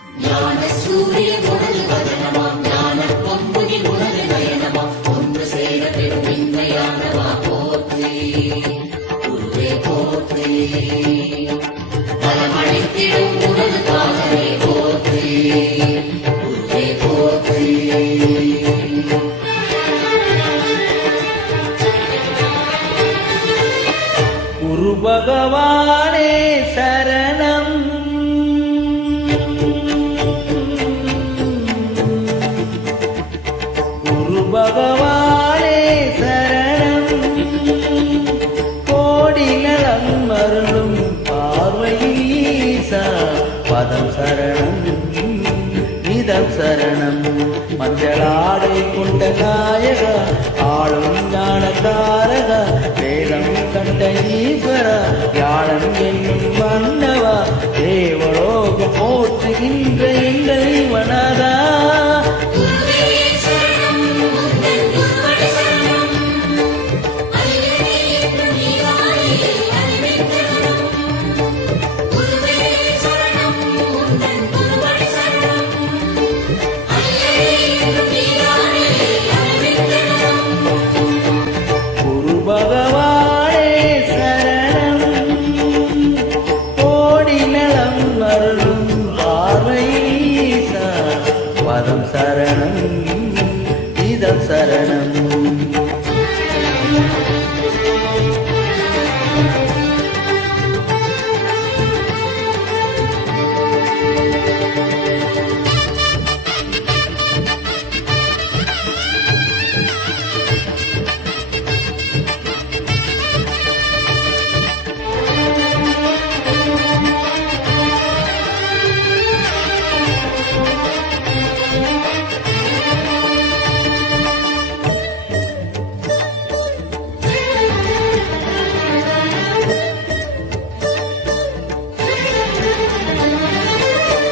ஞான சூரிய உனது வதனமாம் ஞான பொம்புகின் உனது நயனமாம் ஒன்று சேர பெரும் விந்தையானவா போற்றி குருவே போற்றி பலமழைத்திடும் உனது பாதமே போற்றி குருவே போற்றி குரு பகவானே சரணம் குரு பகவானே சரணம் கோடி நலம் அருளும் பார்வையீசா பதம் சரணம் நிதம் சரணம் மஞ்சளாடை கொண்ட நாயக ஆளும் ஞானக்காரக வேதம் கண்ட ஈஸ்வர யாழன் என்னும் மன்னவா தேவலோகம் போற்றுகின்ற எங்கள் வனதா பகவானே சரணம் கோடி நலம் அருளும் பார்வையீசா பதம் சரணம் இதம் சரணம்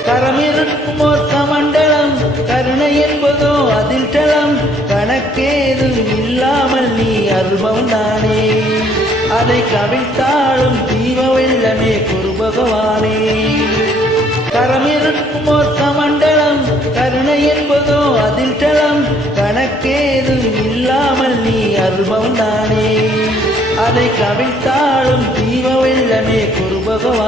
கரமிருக்கும் ஓர் கமண்டலம் கருணை என்பதோ அதில் தளம் கணக்கேதும் இல்லாமல் நீ அருள்பவன் தானே அதை கவிழ்த்தாலும் தீவ வெள்ளமே குரு பகவானே கரமிருக்கும் ஓர் கமண்டலம் கருணை என்பதோ அதில் தளம் கணக்கேதும் இல்லாமல் நீ அருள்பவன் தானே அதை கவிழ்த்தாலும் தீவ வெள்ளமே குரு பகவானே